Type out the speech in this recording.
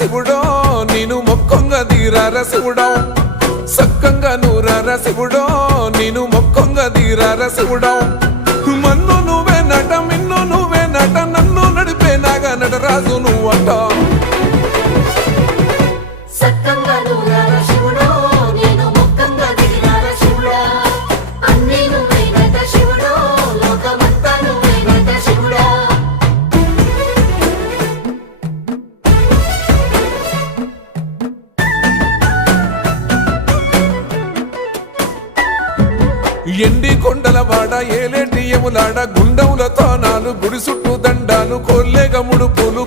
శివుడో నేను మొక్కంగా తీరార శివుడో సక్కంగా నూరార శివుడో నేను మొక్కంగా తీరార శివుడో మన్ను నువ్వే నట మిన్ను నువ్వే నట నన్ను నడిపే నాగా నటరాజు నువ్వట సక్కంగా నూరార శివుడో నేను మొక్కంగా దిగిరార శివుడా అన్నీ నువ్వేనట శివుడో లోకమంతా నువ్వేనట శివుడా ఎండి కొండల వాడ ఏలేటి ఎములాడ గుండములతో నాలు గుడి చుట్టూ దండాలు కొల్లేగ ముడుపులు